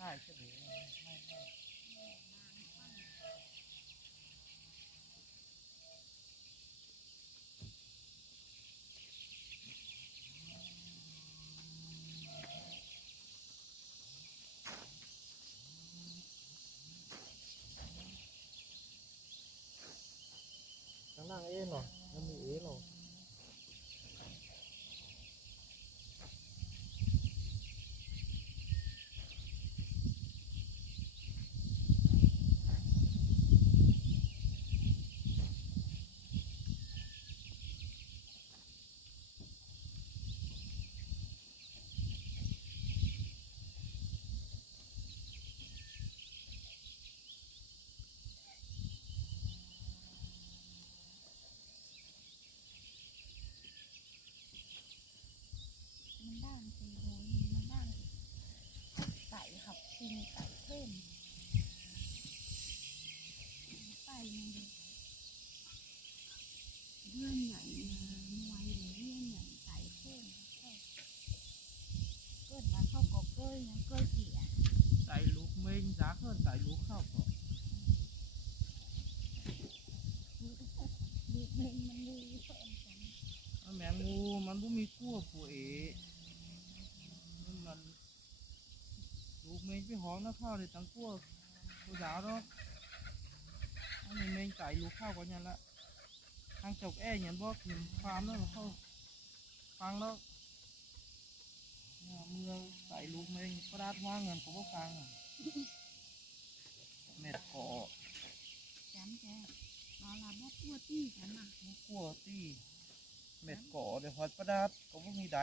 ใช่ใช่ไหมไม่ข้างล่างเอ๊ะหน่อยมันมีเอ๊ะหรอมันด้านคือโรยมันด้านไก่ขับชิงไก่เพิ่มไปมันเลื่อนใหญ่ไวเลยเลื่อนใหญ่ไก่เพิ่มเกิดมาเข้าก็เกยนะเกยเกี่ย ใส่ลูกเมงgiá hơnใส่ลูกข้าวก่อน ดีเองมันดีเพิ่มกัน แมงงูมันบ่มีกั้วปุ๋ยมันลูกเมงไปหอมนะข้าวเลยตั้งกั้วตัวสาวđóอันนี้เมงใส่ลูกข้าวก่อนยันละทางจกแอ่ยันบอกหิมฟาร์มแล้วเข้าฟังแล้วเมื่อใส่ลูกเมงกระดาษว่าเงินผมก็ฟังเม็ดเกาะ chán chè đó là bóc cua ti chán mà กั้วตีเม็ดเกาะเดี๋ยวหอดกระดาษก็บ่มีได